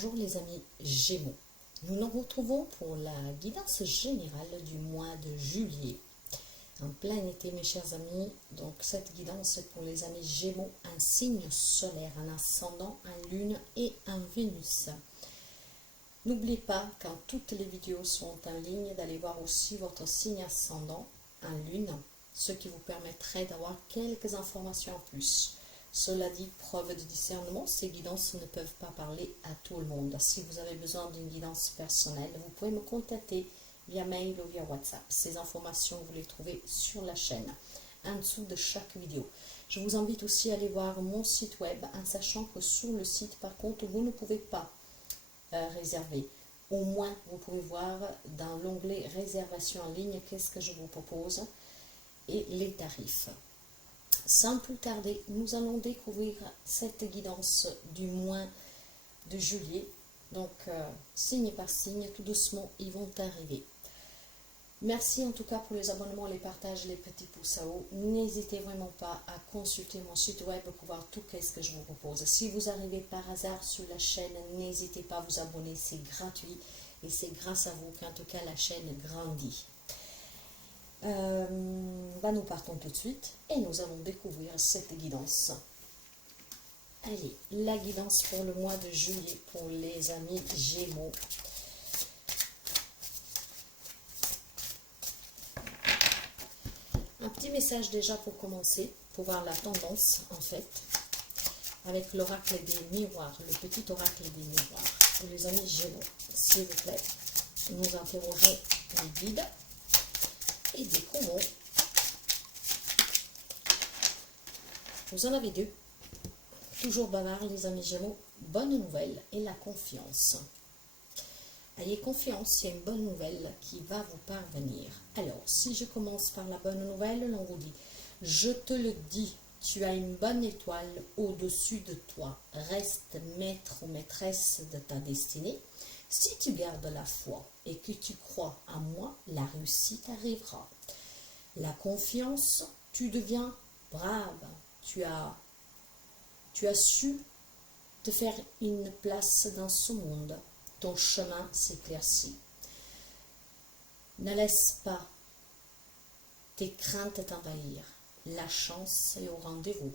Bonjour les amis Gémeaux. Nous nous retrouvons pour la guidance générale du mois de juillet. En plein été mes chers amis, donc cette guidance est pour les amis Gémeaux, un signe solaire, un ascendant, un lune et un Vénus. N'oubliez pas, quand toutes les vidéos sont en ligne, d'aller voir aussi votre signe ascendant, un lune, ce qui vous permettrait d'avoir quelques informations en plus. Cela dit, preuve de discernement, ces guidances ne peuvent pas parler à tout le monde. Si vous avez besoin d'une guidance personnelle, vous pouvez me contacter via mail ou via WhatsApp. Ces informations, vous les trouvez sur la chaîne, en dessous de chaque vidéo. Je vous invite aussi à aller voir mon site web, en sachant que sur le site, par contre, vous ne pouvez pas réserver. Au moins, vous pouvez voir dans l'onglet réservation en ligne, qu'est-ce que je vous propose et les tarifs. Sans plus tarder, nous allons découvrir cette guidance du mois de juillet. Donc, signe par signe, tout doucement, ils vont arriver. Merci en tout cas pour les abonnements, les partages, les petits pouces à haut. N'hésitez vraiment pas à consulter mon site web pour voir tout ce que je vous propose. Si vous arrivez par hasard sur la chaîne, n'hésitez pas à vous abonner, c'est gratuit. Et c'est grâce à vous qu'en tout cas la chaîne grandit. Nous partons tout de suite et nous allons découvrir cette guidance. Allez, la guidance pour le mois de juillet pour les amis Gémeaux. Un petit message déjà pour commencer, pour voir la tendance en fait, avec l'oracle des miroirs, le petit oracle des miroirs. Pour les amis Gémeaux, s'il vous plaît, nous interrogeons les guides et découvrons. Vous en avez deux. Toujours bavard les amis Gémeaux. Bonne nouvelle et la confiance. Ayez confiance, il y a une bonne nouvelle qui va vous parvenir. Alors, si je commence par la bonne nouvelle, l'on vous dit, je te le dis, tu as une bonne étoile au-dessus de toi. Reste maître ou maîtresse de ta destinée. Si tu gardes la foi et que tu crois en moi, la réussite arrivera. La confiance, tu deviens brave. Tu as su te faire une place dans ce monde. Ton chemin s'éclaircit. Ne laisse pas tes craintes t'envahir. La chance est au rendez-vous.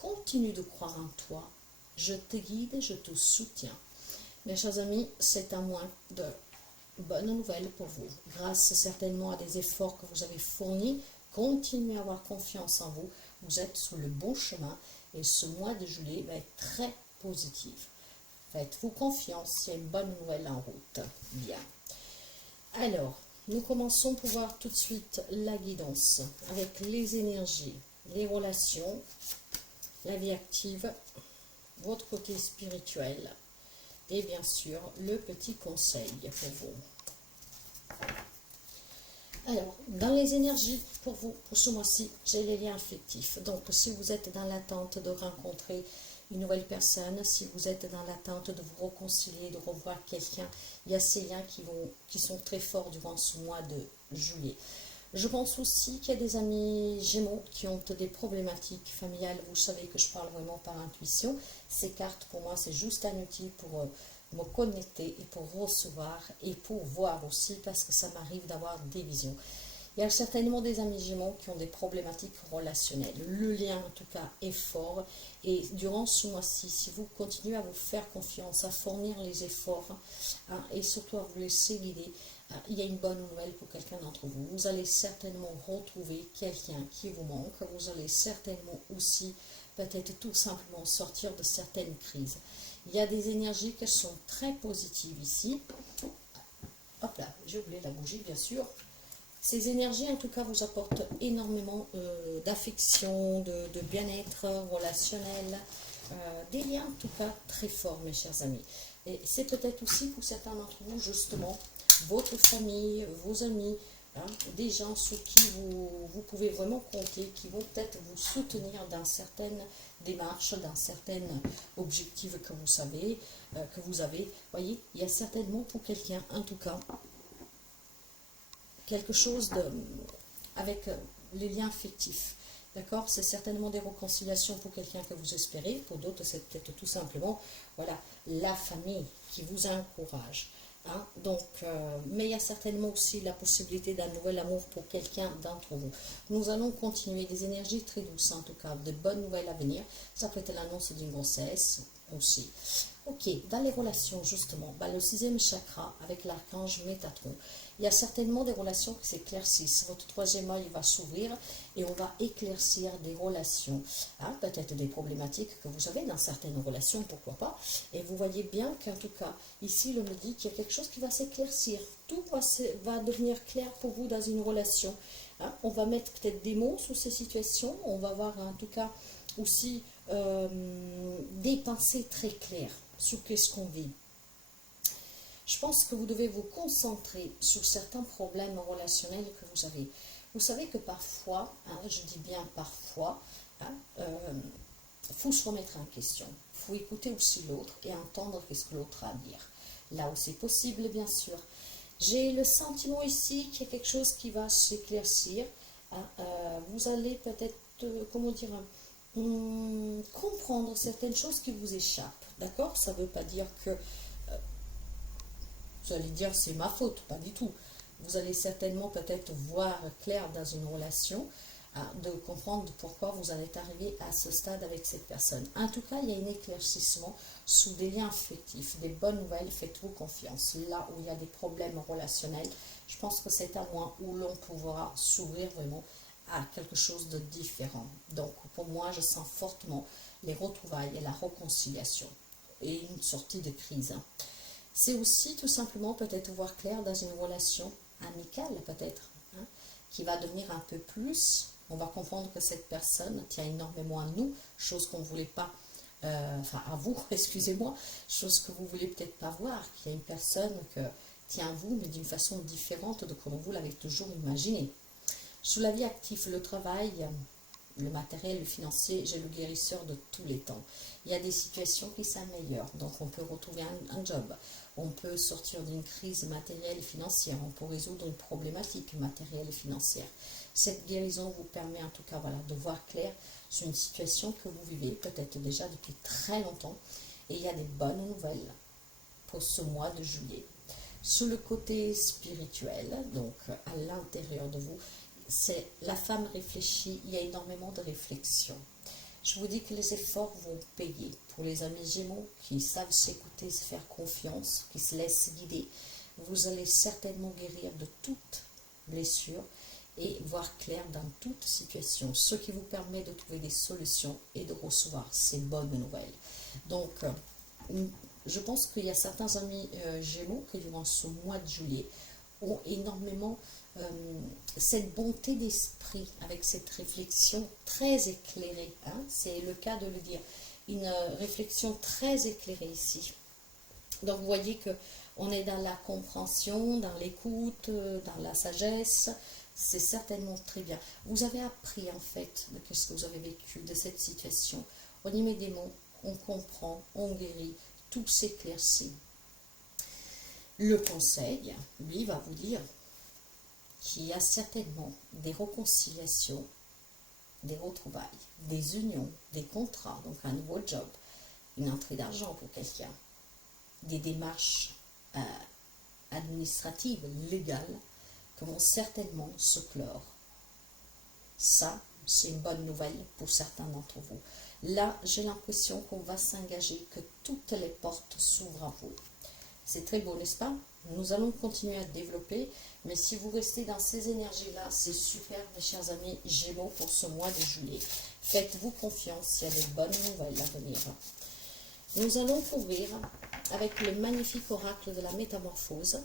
Continue de croire en toi. Je te guide et je te soutiens. Mes chers amis, c'est un mois de bonnes nouvelles pour vous. Grâce certainement à des efforts que vous avez fournis, continuez à avoir confiance en vous. Vous êtes sur le bon chemin et ce mois de juillet va être très positif. Faites-vous confiance, il y a une bonne nouvelle en route. Bien. Alors, nous commençons pour voir tout de suite la guidance avec les énergies, les relations, la vie active, votre côté spirituel et bien sûr le petit conseil pour vous. Alors, dans les énergies pour vous, pour ce mois-ci, j'ai les liens affectifs. Donc, si vous êtes dans l'attente de rencontrer une nouvelle personne, si vous êtes dans l'attente de vous réconcilier, de revoir quelqu'un, il y a ces liens qui sont très forts durant ce mois de juillet. Je pense aussi qu'il y a des amis Gémeaux qui ont des problématiques familiales. Vous savez que je parle vraiment par intuition. Ces cartes, pour moi, c'est juste un outil pour me connecter et pour recevoir et pour voir aussi, parce que ça m'arrive d'avoir des visions. Il y a certainement des amis Gémeaux qui ont des problématiques relationnelles. Le lien, en tout cas, est fort. Et durant ce mois-ci, si vous continuez à vous faire confiance, à fournir les efforts, et surtout à vous laisser guider, il y a une bonne nouvelle pour quelqu'un d'entre vous. Vous allez certainement retrouver quelqu'un qui vous manque. Vous allez certainement aussi, peut-être tout simplement, sortir de certaines crises. Il y a des énergies qui sont très positives ici. Hop là, j'ai oublié la bougie, bien sûr. Ces énergies, en tout cas, vous apportent énormément d'affection, de bien-être relationnel, des liens, en tout cas, très forts, mes chers amis. Et c'est peut-être aussi pour certains d'entre vous, justement, votre famille, vos amis, des gens sur qui vous pouvez vraiment compter, qui vont peut-être vous soutenir dans certaines démarches, dans certains objectifs que vous savez, que vous avez. Vous voyez, il y a certainement pour quelqu'un, en tout cas, quelque chose avec les liens affectifs. D'accord? C'est certainement des réconciliations pour quelqu'un que vous espérez. Pour d'autres, c'est peut-être tout simplement, voilà, la famille qui vous encourage. Hein? Donc, mais il y a certainement aussi la possibilité d'un nouvel amour pour quelqu'un d'entre vous. Nous allons continuer des énergies très douces, en tout cas, de bonnes nouvelles à venir. Ça peut être l'annonce d'une grossesse aussi. Ok, dans les relations, justement, le sixième chakra avec l'archange Métatron, il y a certainement des relations qui s'éclaircissent. Votre troisième œil va s'ouvrir et on va éclaircir des relations. Hein, peut-être des problématiques que vous avez dans certaines relations, pourquoi pas. Et vous voyez bien qu'en tout cas, ici, il me dit qu'il y a quelque chose qui va s'éclaircir. Tout va devenir clair pour vous dans une relation. Hein, on va mettre peut-être des mots sur ces situations. On va avoir en tout cas aussi des pensées très claires sur qu'est-ce qu'on vit. Je pense que vous devez vous concentrer sur certains problèmes relationnels que vous avez. Vous savez que parfois, hein, je dis bien parfois, faut se remettre en question. Il faut écouter aussi l'autre et entendre ce que l'autre a à dire. Là où c'est possible, bien sûr. J'ai le sentiment ici qu'il y a quelque chose qui va s'éclaircir. Hein, vous allez peut-être, comment dire, comprendre certaines choses qui vous échappent. D'accord? Ça ne veut pas dire que vous allez dire c'est ma faute, pas du tout. Vous allez certainement peut-être voir clair dans une relation, hein, de comprendre pourquoi vous en êtes arrivé à ce stade avec cette personne. En tout cas, il y a un éclaircissement sous des liens affectifs, des bonnes nouvelles, faites-vous confiance. Là où il y a des problèmes relationnels, je pense que c'est un mois où l'on pourra s'ouvrir vraiment à quelque chose de différent. Donc pour moi, je sens fortement les retrouvailles et la réconciliation et une sortie de crise. C'est aussi tout simplement peut-être voir clair dans une relation amicale peut-être, hein, qui va devenir un peu plus. On va comprendre que cette personne tient énormément à nous, chose qu'on ne voulait pas, enfin à vous, excusez-moi, chose que vous ne voulez peut-être pas voir, qu'il y a une personne qui tient à vous, mais d'une façon différente de comme vous l'avez toujours imaginé. Sous la vie active, le travail, le matériel, le financier, j'ai le guérisseur de tous les temps. Il y a des situations qui s'améliorent, donc on peut retrouver un job, on peut sortir d'une crise matérielle et financière, on peut résoudre une problématique matérielle et financière. Cette guérison vous permet en tout cas voilà, de voir clair sur une situation que vous vivez peut-être déjà depuis très longtemps, et il y a des bonnes nouvelles pour ce mois de juillet. Sur le côté spirituel, donc à l'intérieur de vous, c'est la femme réfléchie, il y a énormément de réflexion. Je vous dis que les efforts vont payer. Pour les amis Gémeaux qui savent s'écouter, se faire confiance, qui se laissent guider, vous allez certainement guérir de toute blessure et voir clair dans toute situation, ce qui vous permet de trouver des solutions et de recevoir ces bonnes nouvelles. Donc, je pense qu'il y a certains amis Gémeaux qui, durant ce mois de juillet, ont énormément cette bonté d'esprit, avec cette réflexion très éclairée, hein, c'est le cas de le dire, une réflexion très éclairée ici. Donc vous voyez que on est dans la compréhension, dans l'écoute, dans la sagesse, c'est certainement très bien. Vous avez appris en fait de ce que vous avez vécu, de cette situation. On y met des mots, on comprend, on guérit, tout s'éclaircit. Le conseil, lui, va vous dire qu'il y a certainement des réconciliations, des retrouvailles, des unions, des contrats, donc un nouveau job, une entrée d'argent pour quelqu'un, des démarches administratives, légales, qui vont certainement se clore. Ça, c'est une bonne nouvelle pour certains d'entre vous. Là, j'ai l'impression qu'on va s'engager, que toutes les portes s'ouvrent à vous. C'est très beau, n'est-ce pas? Nous allons continuer à développer, mais si vous restez dans ces énergies-là, c'est super, mes chers amis Gémeaux, pour ce mois de juillet. Faites-vous confiance, il y a de bonnes nouvelles à venir. Nous allons couvrir avec le magnifique oracle de la métamorphose.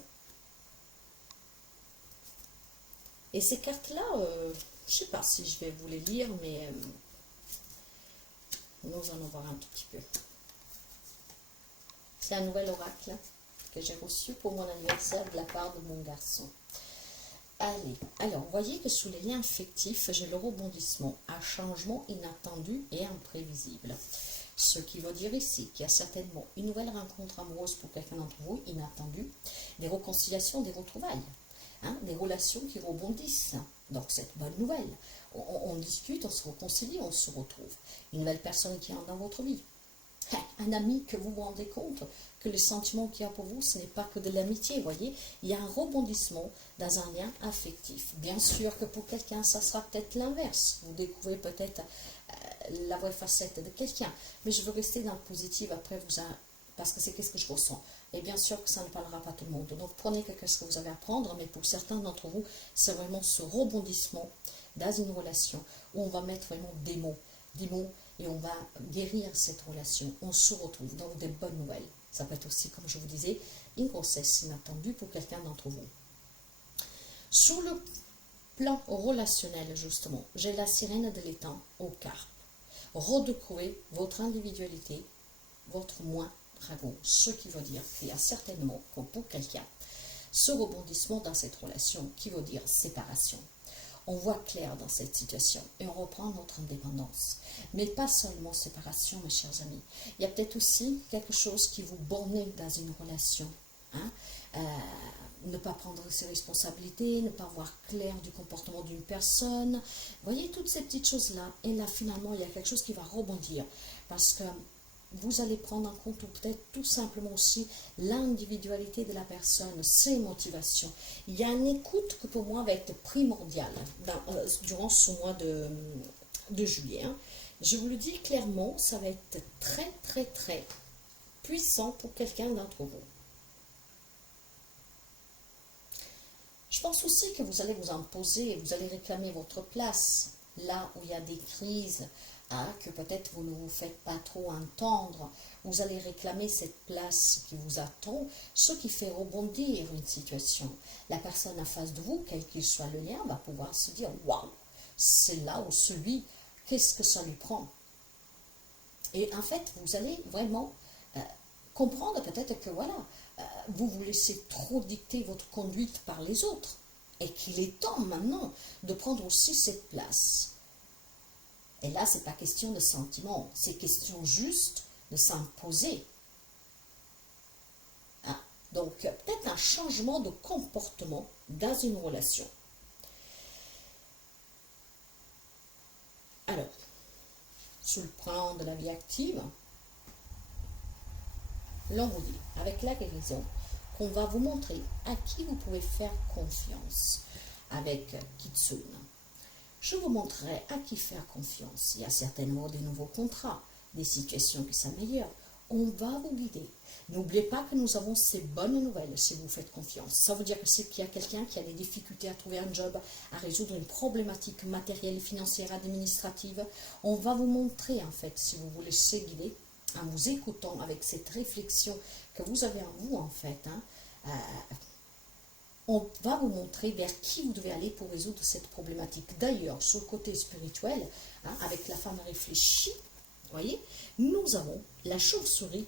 Et ces cartes-là, je ne sais pas si je vais vous les lire, mais nous allons voir un tout petit peu. C'est un nouvel oracle que j'ai reçu pour mon anniversaire de la part de mon garçon. Allez, alors, vous voyez que sous les liens affectifs, j'ai le rebondissement, un changement inattendu et imprévisible. Ce qui veut dire ici qu'il y a certainement une nouvelle rencontre amoureuse pour quelqu'un d'entre vous, inattendue, des réconciliations, des retrouvailles. hein, des relations qui rebondissent. Donc c'est une bonne nouvelle. On discute, on se réconcilie, on se retrouve. Une nouvelle personne qui entre dans votre vie. Un ami que vous vous rendez compte que les sentiments qu'il y a pour vous, ce n'est pas que de l'amitié, vous voyez. Il y a un rebondissement dans un lien affectif. Bien sûr que pour quelqu'un, ça sera peut-être l'inverse. Vous découvrez peut-être la vraie facette de quelqu'un. Mais je veux rester dans le positif après parce que c'est qu'est-ce que je ressens. Et bien sûr que ça ne parlera pas à tout le monde. Donc prenez ce que vous avez à prendre, mais pour certains d'entre vous, c'est vraiment ce rebondissement dans une relation où on va mettre vraiment des mots, et on va guérir cette relation. On se retrouve, donc des bonnes nouvelles. Ça peut être aussi, comme je vous disais, une grossesse inattendue pour quelqu'un d'entre vous. Sur le plan relationnel, justement, j'ai la sirène de l'étang au carpe. Redécouvrez votre individualité, votre moi dragon. Ce qui veut dire qu'il y a certainement, comme pour quelqu'un, ce rebondissement dans cette relation qui veut dire séparation. On voit clair dans cette situation et on reprend notre indépendance. Mais pas seulement séparation, mes chers amis. Il y a peut-être aussi quelque chose qui vous borne dans une relation. Hein? Ne pas prendre ses responsabilités, ne pas voir clair du comportement d'une personne. Vous voyez, toutes ces petites choses-là. Et là, finalement, il y a quelque chose qui va rebondir. Parce que vous allez prendre en compte, ou peut-être tout simplement aussi, l'individualité de la personne, ses motivations. Il y a une écoute que pour moi va être primordiale durant ce mois de juillet. Hein. Je vous le dis clairement, ça va être très, très, très puissant pour quelqu'un d'entre vous. Je pense aussi que vous allez vous imposer, vous allez réclamer votre place là où il y a des crises, que peut-être vous ne vous faites pas trop entendre. Vous allez réclamer cette place qui vous attend, ce qui fait rebondir une situation. La personne en face de vous, quel qu'il soit le lien, va pouvoir se dire « Waouh, c'est là où celui, qu'est-ce que ça lui prend ?» Et en fait, vous allez vraiment comprendre peut-être que voilà, vous vous laissez trop dicter votre conduite par les autres et qu'il est temps maintenant de prendre aussi cette place. Et là, ce n'est pas question de sentiment, c'est question juste de s'imposer. Hein? Donc, peut-être un changement de comportement dans une relation. Alors, sur le plan de la vie active, l'on vous dit, avec la guérison, qu'on va vous montrer à qui vous pouvez faire confiance avec Kitsune. Je vous montrerai à qui faire confiance. Il y a certainement des nouveaux contrats, des situations qui s'améliorent. On va vous guider. N'oubliez pas que nous avons ces bonnes nouvelles si vous faites confiance. Ça veut dire que c'est qu'il y a quelqu'un qui a des difficultés à trouver un job, à résoudre une problématique matérielle, financière, administrative. On va vous montrer en fait, si vous vous laissez guider, en vous écoutant avec cette réflexion que vous avez en vous en fait, hein, on va vous montrer vers qui vous devez aller pour résoudre cette problématique. D'ailleurs, sur le côté spirituel, hein, avec la femme réfléchie, voyez, nous avons la chauve-souris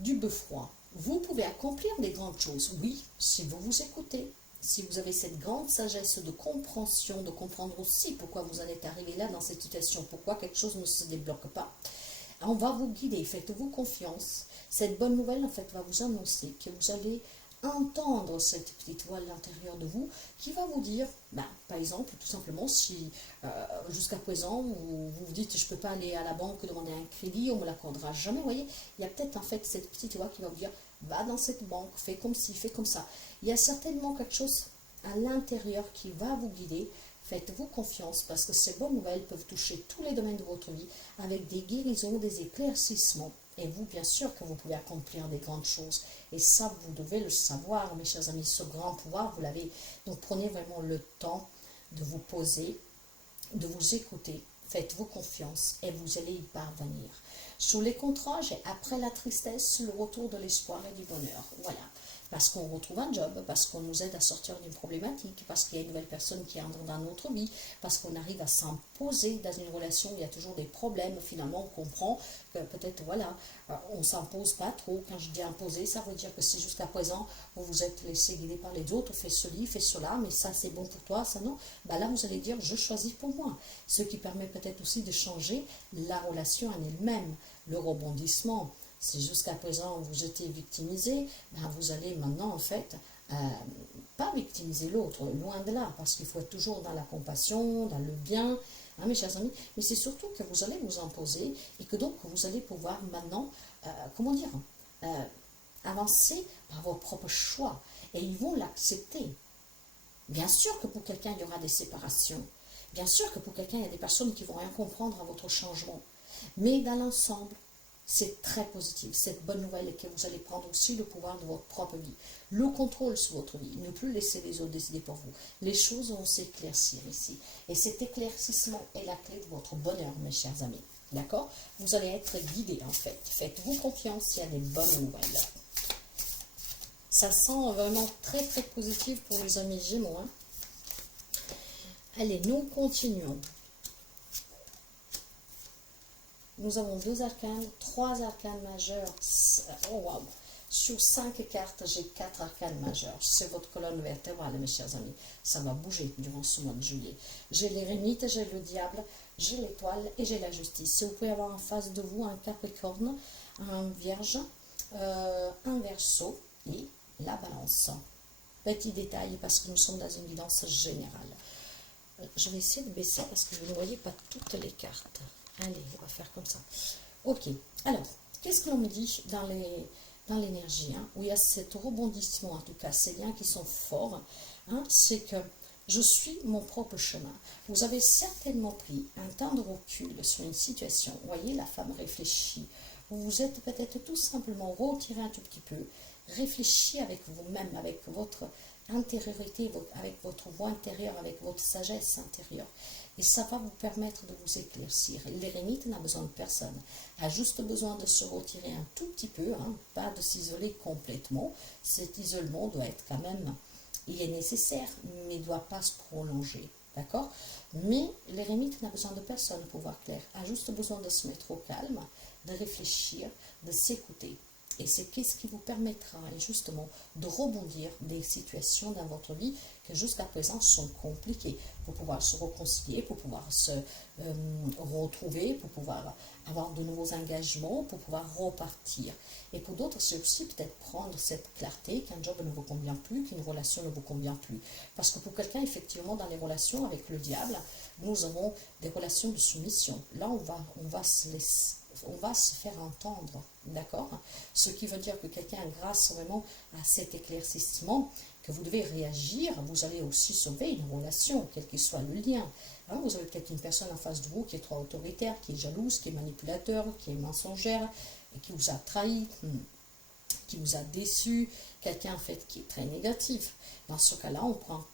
du bœuf roi. Vous pouvez accomplir des grandes choses, oui, si vous vous écoutez, si vous avez cette grande sagesse de compréhension, de comprendre aussi pourquoi vous en êtes arrivé là dans cette situation, pourquoi quelque chose ne se débloque pas. On va vous guider, faites-vous confiance. Cette bonne nouvelle, en fait, va vous annoncer que vous allez entendre cette petite voix à l'intérieur de vous qui va vous dire, par exemple, tout simplement, si jusqu'à présent, vous vous dites, je ne peux pas aller à la banque demander un crédit, on ne me l'accordera jamais, vous voyez, il y a peut-être en fait cette petite voix qui va vous dire, va dans cette banque, fais comme ci, fais comme ça. Il y a certainement quelque chose à l'intérieur qui va vous guider. Faites-vous confiance parce que ces bonnes nouvelles peuvent toucher tous les domaines de votre vie avec des guérisons, des éclaircissements. Et vous, bien sûr que vous pouvez accomplir des grandes choses. Et ça, vous devez le savoir, mes chers amis. Ce grand pouvoir, vous l'avez. Donc, prenez vraiment le temps de vous poser, de vous écouter. Faites-vous confiance et vous allez y parvenir. Sur les contrats, j'ai après la tristesse, le retour de l'espoir et du bonheur. Voilà. Parce qu'on retrouve un job, parce qu'on nous aide à sortir d'une problématique, parce qu'il y a une nouvelle personne qui entre dans notre vie, parce qu'on arrive à s'imposer dans une relation où il y a toujours des problèmes. Finalement, on comprend que peut-être, voilà, on ne s'impose pas trop. Quand je dis imposer, ça veut dire que si jusqu'à présent, vous vous êtes laissé guider par les autres, fais ceci, fais cela, mais ça c'est bon pour toi, ça non, là vous allez dire, je choisis pour moi. Ce qui permet peut-être aussi de changer la relation en elle-même, le rebondissement. Si jusqu'à présent vous étiez victimisé, vous allez maintenant en fait pas victimiser l'autre, loin de là, parce qu'il faut être toujours dans la compassion, dans le bien, hein, mes chers amis, mais c'est surtout que vous allez vous imposer et que donc vous allez pouvoir maintenant, comment dire, avancer par vos propres choix et ils vont l'accepter. Bien sûr que pour quelqu'un, il y aura des séparations. Bien sûr que pour quelqu'un, il y a des personnes qui vont rien comprendre à votre changement. Mais dans l'ensemble, c'est très positif. Cette bonne nouvelle est que vous allez prendre aussi le pouvoir de votre propre vie. Le contrôle sur votre vie. Ne plus laisser les autres décider pour vous. Les choses vont s'éclaircir ici. Et cet éclaircissement est la clé de votre bonheur, mes chers amis. D'accord? Vous allez être guidés, en fait. Faites-vous confiance, il y a des bonnes nouvelles. Ça sent vraiment très, très positif pour les amis Gémeaux. Hein? Allez, nous continuons. Nous avons 2 arcanes, 3 arcanes majeurs. Oh wow! Sur 5 cartes, j'ai 4 arcanes majeurs. C'est votre colonne vertébrale, mes chers amis. Ça va bouger durant ce mois de juillet. J'ai l'Érémite, j'ai le diable, j'ai l'étoile et j'ai la justice. Vous pouvez avoir en face de vous un Capricorne, un Vierge, un Verseau et la Balance. Petit détail parce que nous sommes dans une guidance générale. Je vais essayer de baisser parce que vous ne voyez pas toutes les cartes. Allez, on va faire comme ça. Ok, alors, qu'est-ce que l'on me dit dans l'énergie, hein, où il y a cet rebondissement, en tout cas, ces liens qui sont forts, hein, c'est que je suis mon propre chemin. Vous avez certainement pris un temps de recul sur une situation. Vous voyez, la femme réfléchit. Vous vous êtes peut-être tout simplement retiré un tout petit peu, réfléchi avec vous-même, avec votre intériorité, avec votre voix intérieure, avec votre sagesse intérieure. Et ça va vous permettre de vous éclaircir. L'Érémite n'a besoin de personne. Elle a juste besoin de se retirer un tout petit peu, hein, pas de s'isoler complètement. Cet isolement doit être quand même, il est nécessaire, mais il ne doit pas se prolonger. D'accord? Mais l'Érémite n'a besoin de personne pour voir clair. Elle a juste besoin de se mettre au calme, de réfléchir, de s'écouter. Et c'est ce qui vous permettra justement de rebondir des situations dans votre vie qui jusqu'à présent sont compliquées, pour pouvoir se réconcilier, pour pouvoir se retrouver, pour pouvoir avoir de nouveaux engagements, pour pouvoir repartir. Et pour d'autres, c'est aussi peut-être prendre cette clarté qu'un job ne vous convient plus, qu'une relation ne vous convient plus. Parce que pour quelqu'un, effectivement, dans les relations avec le diable, nous avons des relations de soumission. Là, on va se faire entendre, d'accord? Ce qui veut dire que quelqu'un, grâce vraiment à cet éclaircissement, que vous devez réagir, vous allez aussi sauver une relation, quel que soit le lien. Hein, vous avez peut-être une personne en face de vous qui est trop autoritaire, qui est jalouse, qui est manipulateur, qui est mensongère, et qui vous a trahi, qui vous a déçu, quelqu'un en fait qui est très négatif. Dans ce cas-là, on prend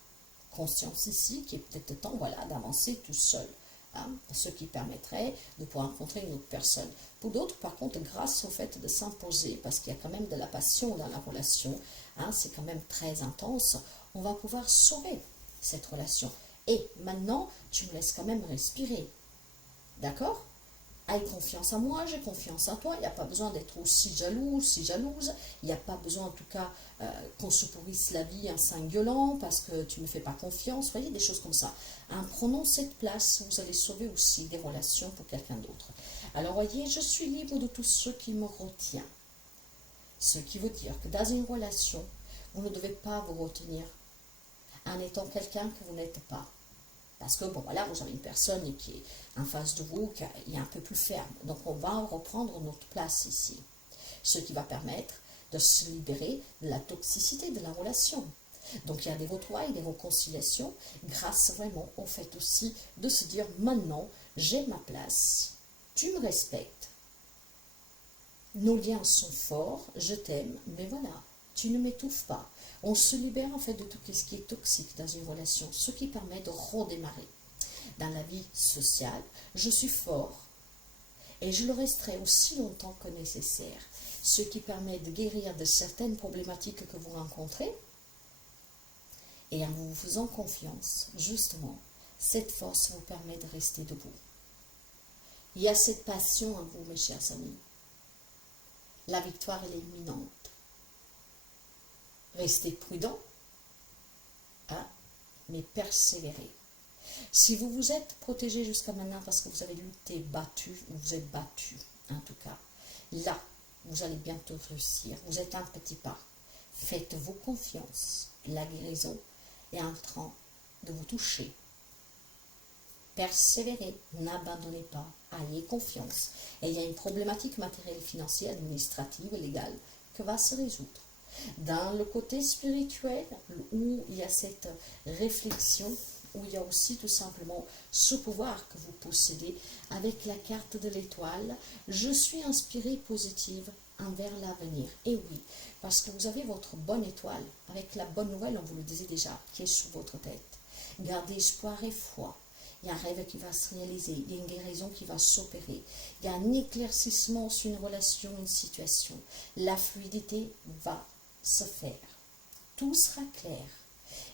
conscience ici qu'il est peut-être temps, voilà, d'avancer tout seul. Hein, ce qui permettrait de pouvoir rencontrer une autre personne. Pour d'autres, par contre, grâce au fait de s'imposer, parce qu'il y a quand même de la passion dans la relation, hein, c'est quand même très intense, on va pouvoir sauver cette relation. Et maintenant, tu me laisses quand même respirer. D'accord? Aie confiance en moi, j'ai confiance en toi. Il n'y a pas besoin d'être aussi jaloux, si jalouse. Il n'y a pas besoin, en tout cas, qu'on se pourrisse la vie en s'engueulant parce que tu ne me fais pas confiance. Vous voyez, des choses comme ça. En prenant cette place, vous allez sauver aussi des relations pour quelqu'un d'autre. Alors, voyez, je suis libre de tout ce qui me retient. Ce qui veut dire que dans une relation, vous ne devez pas vous retenir en étant quelqu'un que vous n'êtes pas. Parce que, bon, voilà, vous avez une personne qui est en face de vous, qui est un peu plus ferme. Donc, on va reprendre notre place ici. Ce qui va permettre de se libérer de la toxicité de la relation. Donc, il y a des retrouvailles, des réconciliations, grâce vraiment au fait aussi de se dire, maintenant, j'ai ma place, tu me respectes, nos liens sont forts, je t'aime, mais voilà, tu ne m'étouffes pas. On se libère en fait de tout ce qui est toxique dans une relation, ce qui permet de redémarrer. Dans la vie sociale, je suis fort et je le resterai aussi longtemps que nécessaire, ce qui permet de guérir de certaines problématiques que vous rencontrez et en vous faisant confiance, justement, cette force vous permet de rester debout. Il y a cette passion en vous, mes chers amis. La victoire, elle est imminente. Restez prudent, hein, mais persévérez. Si vous vous êtes protégé jusqu'à maintenant parce que vous avez lutté, battu, ou vous êtes battu, en tout cas, là, vous allez bientôt réussir. Vous êtes un petit pas. Faites-vous confiance. la guérison est en train de vous toucher. Persévérez, n'abandonnez pas, ayez confiance. Et il y a une problématique matérielle, financière, administrative, légale, qui va se résoudre. Dans le côté spirituel, où il y a cette réflexion, où il y a aussi tout simplement ce pouvoir que vous possédez avec la carte de l'étoile, je suis inspirée positive envers l'avenir. Et oui, parce que vous avez votre bonne étoile, avec la bonne nouvelle, on vous le disait déjà, qui est sous votre tête. Gardez espoir et foi. Il y a un rêve qui va se réaliser, il y a une guérison qui va s'opérer, il y a un éclaircissement sur une relation, une situation. La fluidité va se faire. Tout sera clair.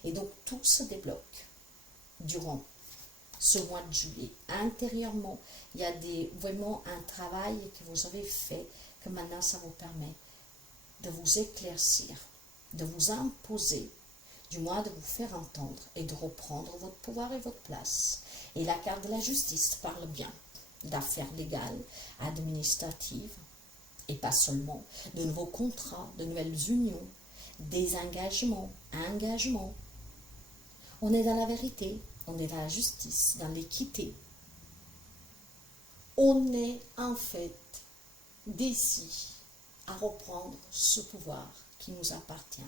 Et donc tout se débloque durant ce mois de juillet. Intérieurement, il y a vraiment un travail que vous avez fait, que maintenant ça vous permet de vous éclaircir, de vous imposer, du moins de vous faire entendre et de reprendre votre pouvoir et votre place. Et la carte de la justice parle bien d'affaires légales, administratives, et pas seulement, de nouveaux contrats, de nouvelles unions, des engagements. On est dans la vérité, on est dans la justice, dans l'équité. On est en fait décis à reprendre ce pouvoir qui nous appartient.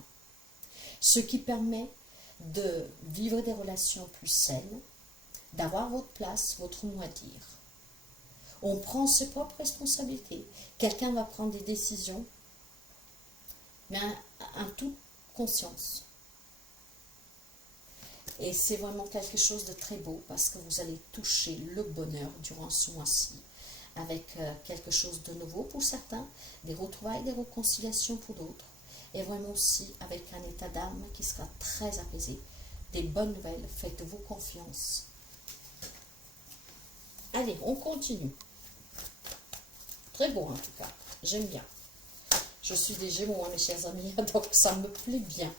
Ce qui permet de vivre des relations plus saines, d'avoir votre place, votre mot à dire. On prend ses propres responsabilités. Quelqu'un va prendre des décisions, mais en toute conscience. Et c'est vraiment quelque chose de très beau parce que vous allez toucher le bonheur durant ce mois-ci avec quelque chose de nouveau pour certains, des retrouvailles, des réconciliations pour d'autres. Et vraiment aussi avec un état d'âme qui sera très apaisé. Des bonnes nouvelles, faites-vous confiance. Allez, on continue. Très beau en tout cas, j'aime bien. Je suis des Gémeaux, hein, mes chers amis, donc ça me plaît bien.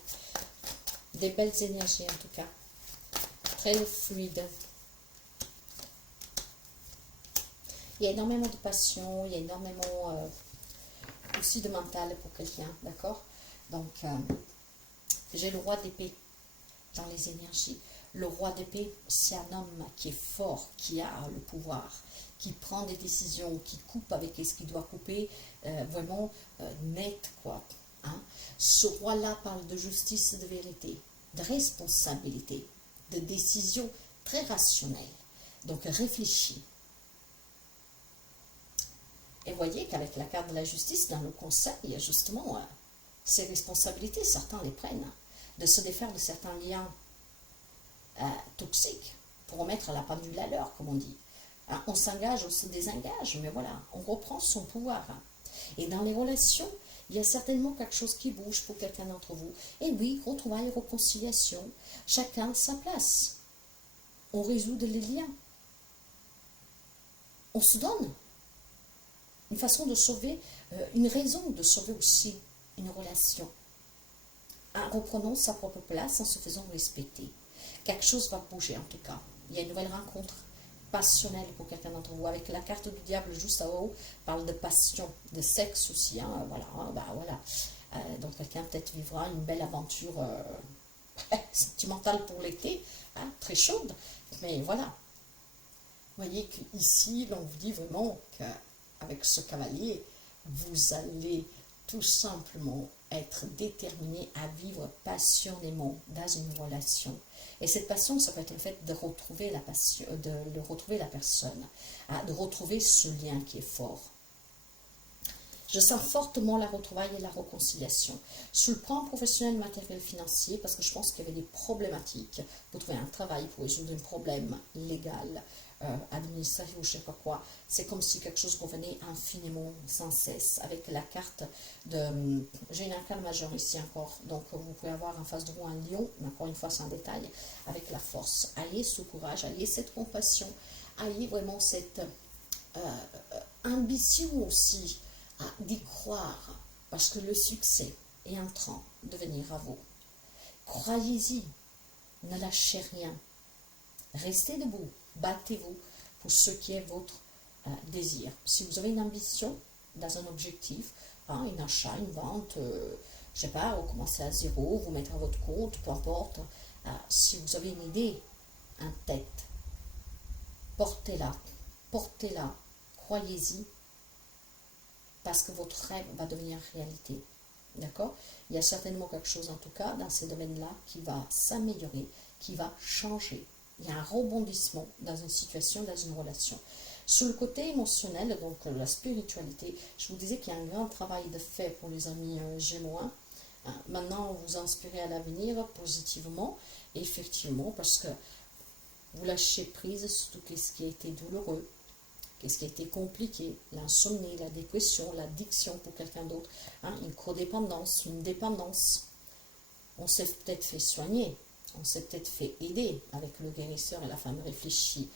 Des belles énergies en tout cas. Très fluide. Il y a énormément de passion, il y a énormément aussi de mental pour quelqu'un, d'accord? Donc, j'ai le roi d'épée dans les énergies. Le roi d'épée, c'est un homme qui est fort, qui a le pouvoir, qui prend des décisions, qui coupe avec ce qu'il doit couper, vraiment net, quoi. Hein. Ce roi-là parle de justice et de vérité, de responsabilité, de décision très rationnelle. Donc, réfléchis. Et voyez qu'avec la carte de la justice, dans le conseil, il y a justement ces responsabilités, certains les prennent, de se défaire de certains liens toxiques pour remettre la pendule à l'heure, comme on dit. Hein, on s'engage, on se désengage, mais voilà, on reprend son pouvoir. Et dans les relations, il y a certainement quelque chose qui bouge pour quelqu'un d'entre vous. Et oui, retrouvailles, réconciliation, chacun sa place. On résout les liens. On se donne. Une façon de sauver, une raison de sauver aussi une relation. En reprenant sa propre place, en se faisant respecter. Quelque chose va bouger en tout cas. Il y a une nouvelle rencontre passionnelle pour quelqu'un d'entre vous. Avec la carte du diable juste en haut, parle de passion, de sexe aussi. Hein, voilà, bah voilà. Donc quelqu'un peut-être vivra une belle aventure sentimentale pour l'été, hein, très chaude. Mais voilà. Vous voyez qu'ici, l'on vous dit vraiment que avec ce cavalier, vous allez tout simplement être déterminé à vivre passionnément dans une relation. Et cette passion, ça peut être le fait de retrouver la passion, de retrouver la personne, de retrouver ce lien qui est fort. Je sens fortement la retrouvaille et la réconciliation. Sur le plan professionnel, matériel, financier, parce que je pense qu'il y avait des problématiques pour trouver un travail, pour résoudre un problème légal, administratif ou je ne sais pas quoi. C'est comme si quelque chose revenait infiniment, sans cesse, avec la carte de... J'ai une arcane majeure ici encore, donc vous pouvez avoir en face de vous un lion, mais encore une fois c'est un détail, avec la force. Ayez ce courage, ayez cette compassion, ayez vraiment cette ambition aussi, d'y croire, parce que le succès est en train de venir à vous. Croyez-y, ne lâchez rien. Restez debout, battez-vous pour ce qui est votre désir. Si vous avez une ambition dans un objectif, hein, un achat, une vente, je sais pas, recommencer à zéro, vous mettre à votre compte, peu importe. Si vous avez une idée en tête, portez-la, portez-la, croyez-y, parce que votre rêve va devenir réalité. D'accord? Il y a certainement quelque chose, en tout cas, dans ces domaines-là, qui va s'améliorer, qui va changer. Il y a un rebondissement dans une situation, dans une relation. Sur le côté émotionnel, donc la spiritualité, je vous disais qu'il y a un grand travail de fait pour les amis Gémeaux. Maintenant, vous inspirez à l'avenir positivement, effectivement, parce que vous lâchez prise sur tout ce qui a été douloureux, ce qui a été compliqué, l'insomnie, la dépression, l'addiction pour quelqu'un d'autre, une codépendance, une dépendance. On s'est peut-être fait soigner, on s'est peut-être fait aider avec le guérisseur et la femme réfléchie.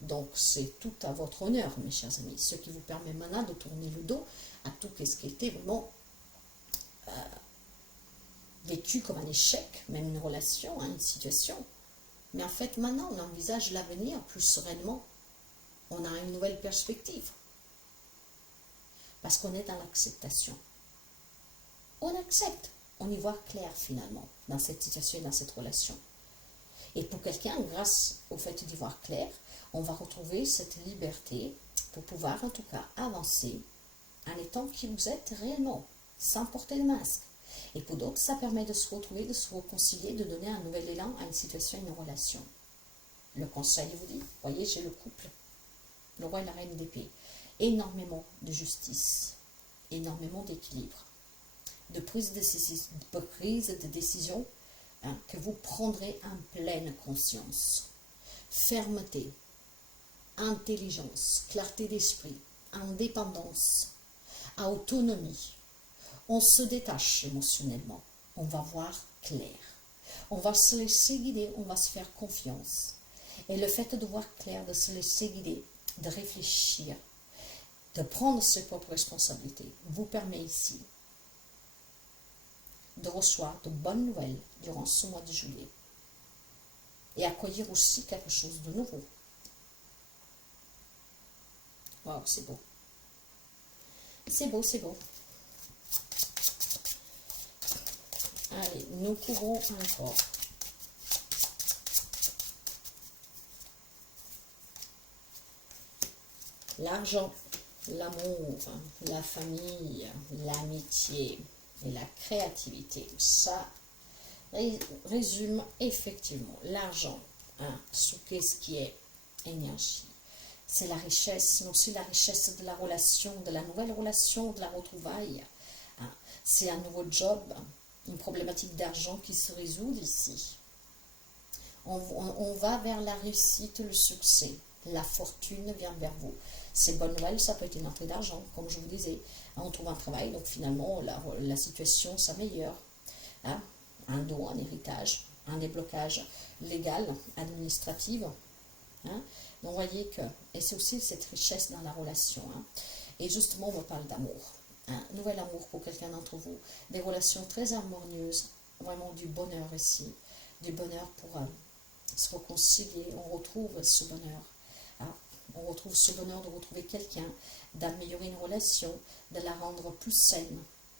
Donc c'est tout à votre honneur, mes chers amis, ce qui vous permet maintenant de tourner le dos à tout ce qui était vraiment vécu comme un échec, même une relation, une situation. Mais en fait, maintenant, on envisage l'avenir plus sereinement. On a une nouvelle perspective. Parce qu'on est dans l'acceptation. On accepte. On y voit clair finalement dans cette situation et dans cette relation. Et pour quelqu'un, grâce au fait d'y voir clair, on va retrouver cette liberté pour pouvoir en tout cas avancer en étant qui vous êtes réellement, sans porter le masque. Et pour d'autres, ça permet de se retrouver, de se réconcilier, de donner un nouvel élan à une situation, une relation. Le conseil vous dit, voyez, j'ai le couple, le roi et la reine d'épée, énormément de justice, énormément d'équilibre, de prise de décision que vous prendrez en pleine conscience. Fermeté, intelligence, clarté d'esprit, indépendance, autonomie. On se détache émotionnellement, on va voir clair, on va se laisser guider, on va se faire confiance. Et le fait de voir clair, de se laisser guider, de réfléchir, de prendre ses propres responsabilités, vous permet ici de recevoir de bonnes nouvelles durant ce mois de juillet et accueillir aussi quelque chose de nouveau. Waouh, c'est beau. C'est beau, c'est beau. Allez, nous couvrons encore. L'argent, l'amour, la famille, l'amitié et la créativité. Ça résume effectivement l'argent sous ce qui est énergie. C'est la richesse, mais aussi la richesse de la relation, de la nouvelle relation, de la retrouvaille. C'est un nouveau job, une problématique d'argent qui se résout ici. On va vers la réussite, le succès. La fortune vient vers vous. Ces bonnes nouvelles, ça peut être une entrée d'argent, comme je vous disais. On trouve un travail, donc finalement, la situation s'améliore. Un don, un héritage, un déblocage légal, administratif. Donc, vous voyez que, et c'est aussi cette richesse dans la relation. Et justement, on me parle d'amour. Nouvel amour pour quelqu'un d'entre vous. Des relations très harmonieuses, vraiment du bonheur ici. Du bonheur pour se réconcilier. On retrouve ce bonheur. On retrouve ce bonheur de retrouver quelqu'un, d'améliorer une relation, de la rendre plus saine,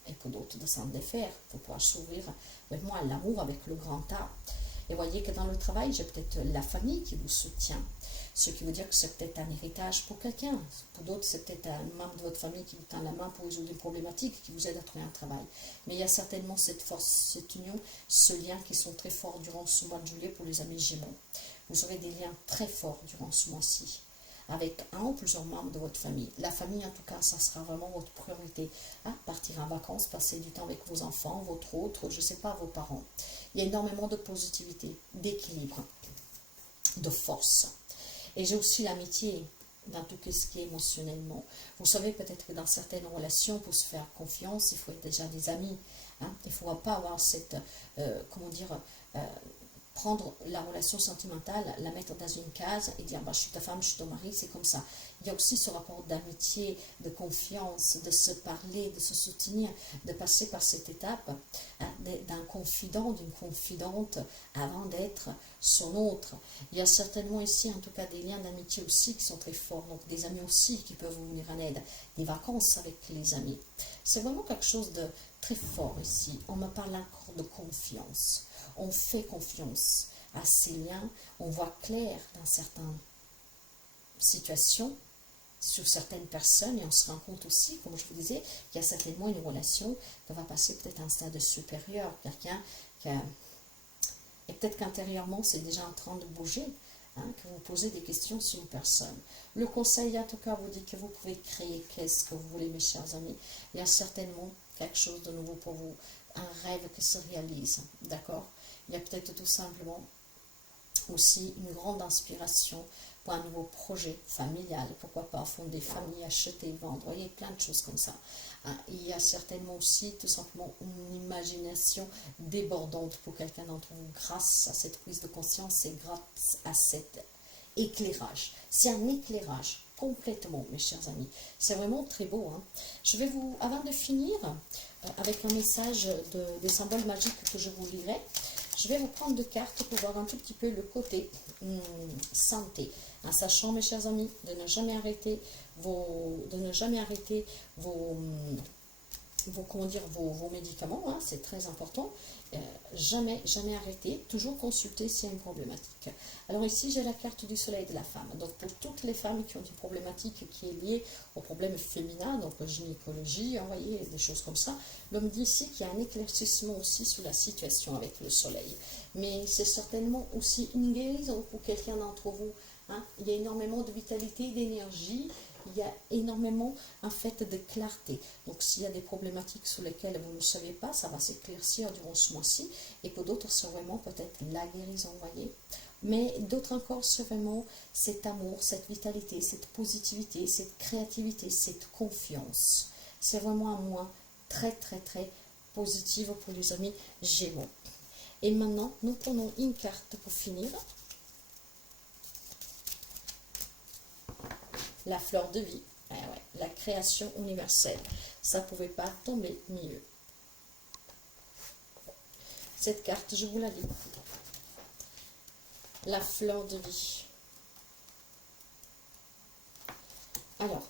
et pour d'autres de s'en défaire, pour pouvoir s'ouvrir vraiment à l'amour avec le grand A. Et voyez que dans le travail, j'ai peut-être la famille qui vous soutient, ce qui veut dire que c'est peut-être un héritage pour quelqu'un. Pour d'autres, c'est peut-être un membre de votre famille qui vous tend la main pour résoudre une problématique, qui vous aide à trouver un travail. Mais il y a certainement cette force, cette union, ce lien qui sont très forts durant ce mois de juillet pour les amis Gémeaux. Vous aurez des liens très forts durant ce mois-ci, avec un ou plusieurs membres de votre famille. La famille, en tout cas, ça sera vraiment votre priorité. Partir en vacances, passer du temps avec vos enfants, votre autre, je ne sais pas, vos parents. Il y a énormément de positivité, d'équilibre, de force. Et j'ai aussi l'amitié dans tout ce qui est émotionnellement. Vous savez peut-être que dans certaines relations, pour se faire confiance, il faut être déjà des amis. Il ne faudra pas avoir cette, prendre la relation sentimentale, la mettre dans une case et dire bah, je suis ta femme, je suis ton mari, c'est comme ça. Il y a aussi ce rapport d'amitié, de confiance, de se parler, de se soutenir, de passer par cette étape hein, d'un confident, d'une confidente avant d'être son autre. Il y a certainement ici en tout cas des liens d'amitié aussi qui sont très forts, donc des amis aussi qui peuvent vous venir en aide, des vacances avec les amis. C'est vraiment quelque chose de très fort ici. On me parle encore de confiance. On fait confiance à ces liens, on voit clair dans certaines situations, sur certaines personnes, et on se rend compte aussi, comme je vous disais, qu'il y a certainement une relation qui va passer peut-être à un stade supérieur, quelqu'un qui a... Et peut-être qu'intérieurement, c'est déjà en train de bouger, hein, que vous posez des questions sur une personne. Le conseil, en tout cas, vous dit que vous pouvez créer qu'est-ce que vous voulez, mes chers amis. Il y a certainement quelque chose de nouveau pour vous, un rêve qui se réalise, d'accord? Il y a peut-être tout simplement aussi une grande inspiration pour un nouveau projet familial, pourquoi pas fonder famille, acheter, vendre, vous voyez, plein de choses comme ça. Hein, il y a certainement aussi tout simplement une imagination débordante pour quelqu'un d'entre vous grâce à cette prise de conscience et grâce à cet éclairage. C'est un éclairage complètement, mes chers amis. C'est vraiment très beau. Hein. Je vais vous, avant de finir, avec un message des symboles magiques que je vous lirai, je vais vous prendre deux cartes pour voir un tout petit peu le côté santé. En sachant, mes chers amis, de ne jamais arrêter vos médicaments, hein, c'est très important. Jamais arrêter, toujours consulter s'il y a une problématique. Alors ici, j'ai la carte du soleil de la femme. Donc pour toutes les femmes qui ont une problématique qui est liée au problème féminin, donc gynécologie, vous voyez, des choses comme ça, l'homme dit ici qu'il y a un éclaircissement aussi sur la situation avec le soleil. Mais c'est certainement aussi une guérison pour quelqu'un d'entre vous. Hein. Il y a énormément de vitalité, d'énergie. Il y a énormément en fait de clarté. Donc s'il y a des problématiques sur lesquelles vous ne savez pas, ça va s'éclaircir durant ce mois-ci. Et pour d'autres, c'est vraiment peut-être la guérison, vous voyez. Mais d'autres encore, c'est vraiment cet amour, cette vitalité, cette positivité, cette créativité, cette confiance. C'est vraiment un mois très positif pour les amis Gémeaux. Et maintenant, nous prenons une carte pour finir. La fleur de vie, la création universelle. Ça ne pouvait pas tomber mieux. Cette carte, je vous la lis. La fleur de vie. Alors,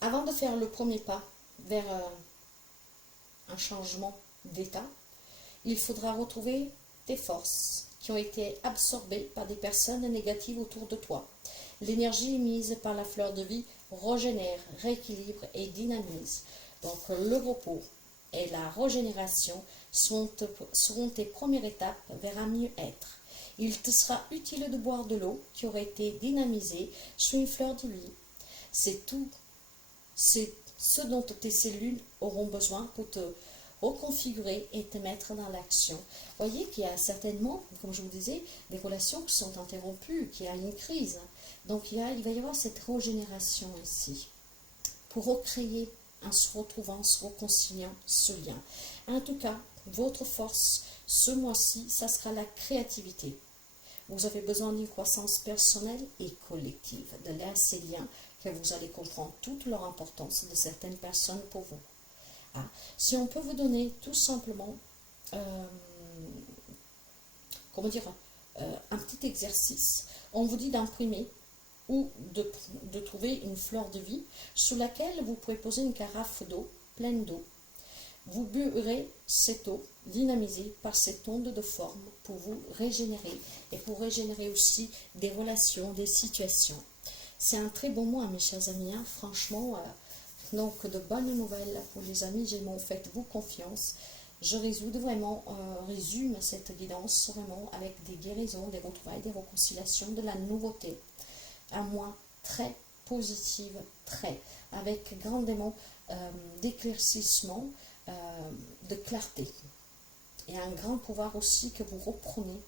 avant de faire le premier pas vers un changement d'état, il faudra retrouver tes forces qui ont été absorbées par des personnes négatives autour de toi. L'énergie émise par la fleur de vie régénère, rééquilibre et dynamise. Donc le repos et la régénération seront tes premières étapes vers un mieux-être. Il te sera utile de boire de l'eau qui aurait été dynamisée sous une fleur de vie. C'est tout, c'est ce dont tes cellules auront besoin pour te reconfigurer et te mettre dans l'action. Voyez qu'il y a certainement, comme je vous disais, des relations qui sont interrompues, qu'il y a une crise. Donc il va y avoir cette régénération ici, pour recréer en se retrouvant, en se réconciliant ce lien. En tout cas, votre force, ce mois-ci, ça sera la créativité. Vous avez besoin d'une croissance personnelle et collective, de là ces liens que vous allez comprendre toute leur importance de certaines personnes pour vous. Ah, si on peut vous donner tout simplement un petit exercice, on vous dit d'imprimer ou de trouver une fleur de vie sous laquelle vous pouvez poser une carafe d'eau pleine d'eau. Vous buerez cette eau dynamisée par cette onde de forme pour vous régénérer et pour régénérer aussi des relations, des situations. C'est un très bon mois, mes chers amis, hein, franchement. Donc, de bonnes nouvelles pour les amis Gémeaux, faites-vous confiance. Je résume cette guidance vraiment avec des guérisons, des retrouvailles, des réconciliations, de la nouveauté. Un mois très positif, avec grandement d'éclaircissement, de clarté. Et un grand pouvoir aussi que vous reprenez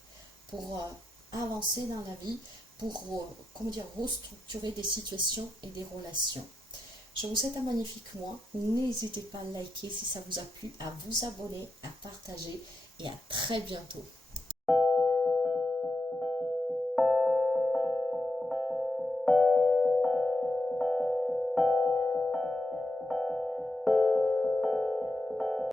pour avancer dans la vie, pour restructurer des situations et des relations. Je vous souhaite un magnifique mois. N'hésitez pas à liker si ça vous a plu, à vous abonner, à partager et à très bientôt.